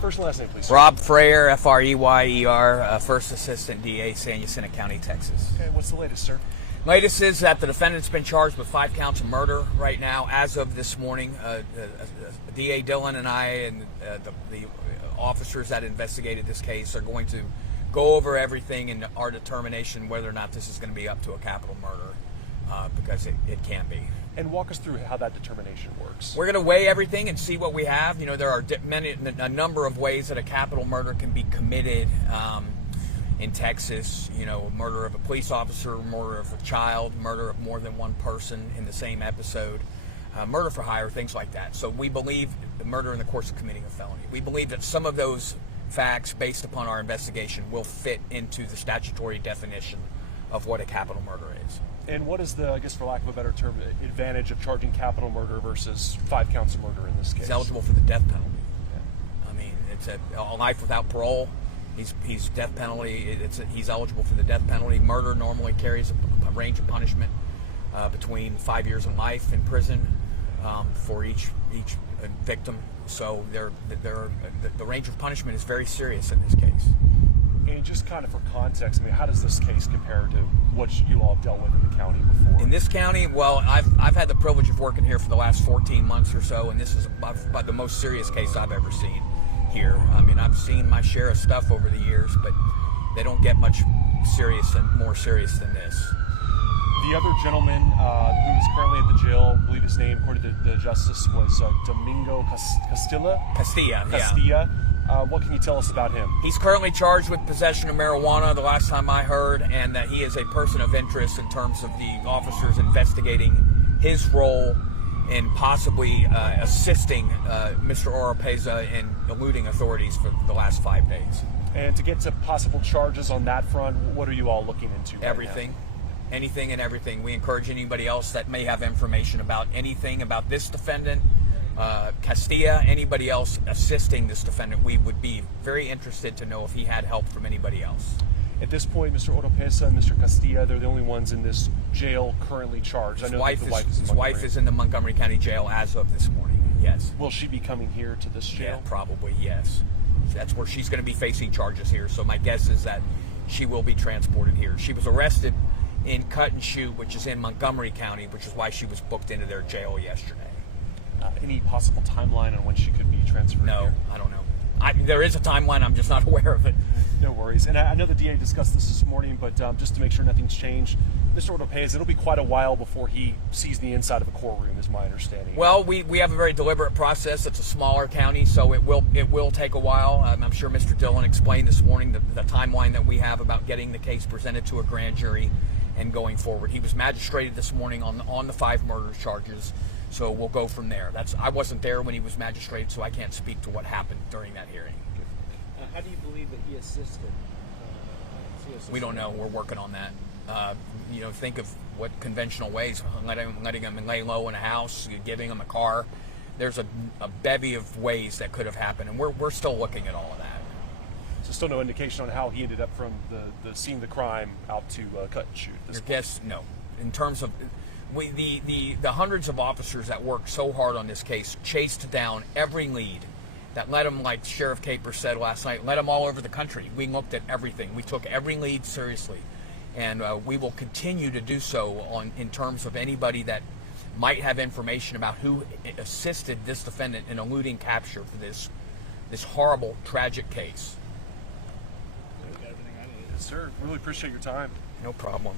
First and last name, please, sir. Rob Freyer, F-R-E-Y-E-R, First Assistant DA, San Jacinto County, Texas. Okay, what's the latest, sir? Latest is that the defendant's been charged with 5 counts of murder right now. As of this morning, DA Dillon and I and the officers that investigated this case are going to go over everything and our determination whether or not this is going to be up to a capital murder, because it can be. And walk us through how that determination works. We're going to weigh everything and see what we have. You know, there are a number of ways that a capital murder can be committed in Texas. You know, murder of a police officer, murder of a child, murder of more than one person in the same episode, murder for hire, things like that. So we believe the murder in the course of committing a felony. We believe that some of those facts, based upon our investigation, will fit into the statutory definition of what a capital murder is. And what is the, I guess for lack of a better term, advantage of charging capital murder versus 5 counts of murder in this case? He's eligible for the death penalty. Yeah. I mean, it's a life without parole. He's death penalty. He's eligible for the death penalty. Murder normally carries a range of punishment between 5 years and life in prison for each victim. So the range of punishment is very serious in this case. And just kind of for context, I mean, how does this case compare to what you all have dealt with in the county before? In this county, well, I've had the privilege of working here for the last 14 months or so, and this is about the most serious case I've ever seen here. I mean, I've seen my share of stuff over the years, but they don't get much more serious than this. The other gentleman who is currently at the jail, I believe his name, according to the justice, was Domingo Castilla. Yeah. What can you tell us about him? He's currently charged with possession of marijuana, the last time I heard, and that he is a person of interest in terms of the officers investigating his role in possibly assisting Mr. Oropesa in eluding authorities for the last 5 days. And to get to possible charges on that front, what are you all looking into right Everything. now? Anything and everything. We encourage anybody else that may have information about anything about this defendant, Castilla, anybody else assisting this defendant. We would be very interested to know if he had help from anybody else. At this point, Mr. Oropesa and Mr. Castilla, they're the only ones in this jail currently charged. His wife is in the Montgomery County Jail as of this morning, yes. Will she be coming here to this jail? Yeah, probably, yes. That's where she's going to be facing charges here, so my guess is that she will be transported here. She was arrested in Cut and Shoot, which is in Montgomery County, which is why she was booked into their jail yesterday. Any possible timeline on when she could be transferred? No, here? I don't know. There is a timeline, I'm just not aware of it. No worries. And I know the DA discussed this morning, but just to make sure nothing's changed, Mr. Oropesa, it'll be quite a while before he sees the inside of a courtroom, is my understanding. Well, we have a very deliberate process. It's a smaller county, so it will take a while. I'm sure Mr. Dillon explained this morning the timeline that we have about getting the case presented to a grand jury and going forward. He was magistrated this morning on the 5 murder charges, so we'll go from there. I wasn't there when he was magistrated, so I can't speak to what happened during that hearing. How do you believe that he assisted? We don't know. We're working on that. Think of what conventional ways, letting him lay low in a house, giving him a car. There's a bevy of ways that could have happened, and we're still looking at all of that. So still no indication on how he ended up from the scene of the crime out to Cut and Shoot? Your guess, no. In terms of the hundreds of officers that worked so hard on this case chased down every lead that led them, like Sheriff Capers said last night, led them all over the country. We looked at everything. We took every lead seriously, and we will continue to do so in terms of anybody that might have information about who assisted this defendant in eluding capture for this horrible, tragic case. Yes, sir. Really appreciate your time. No problem.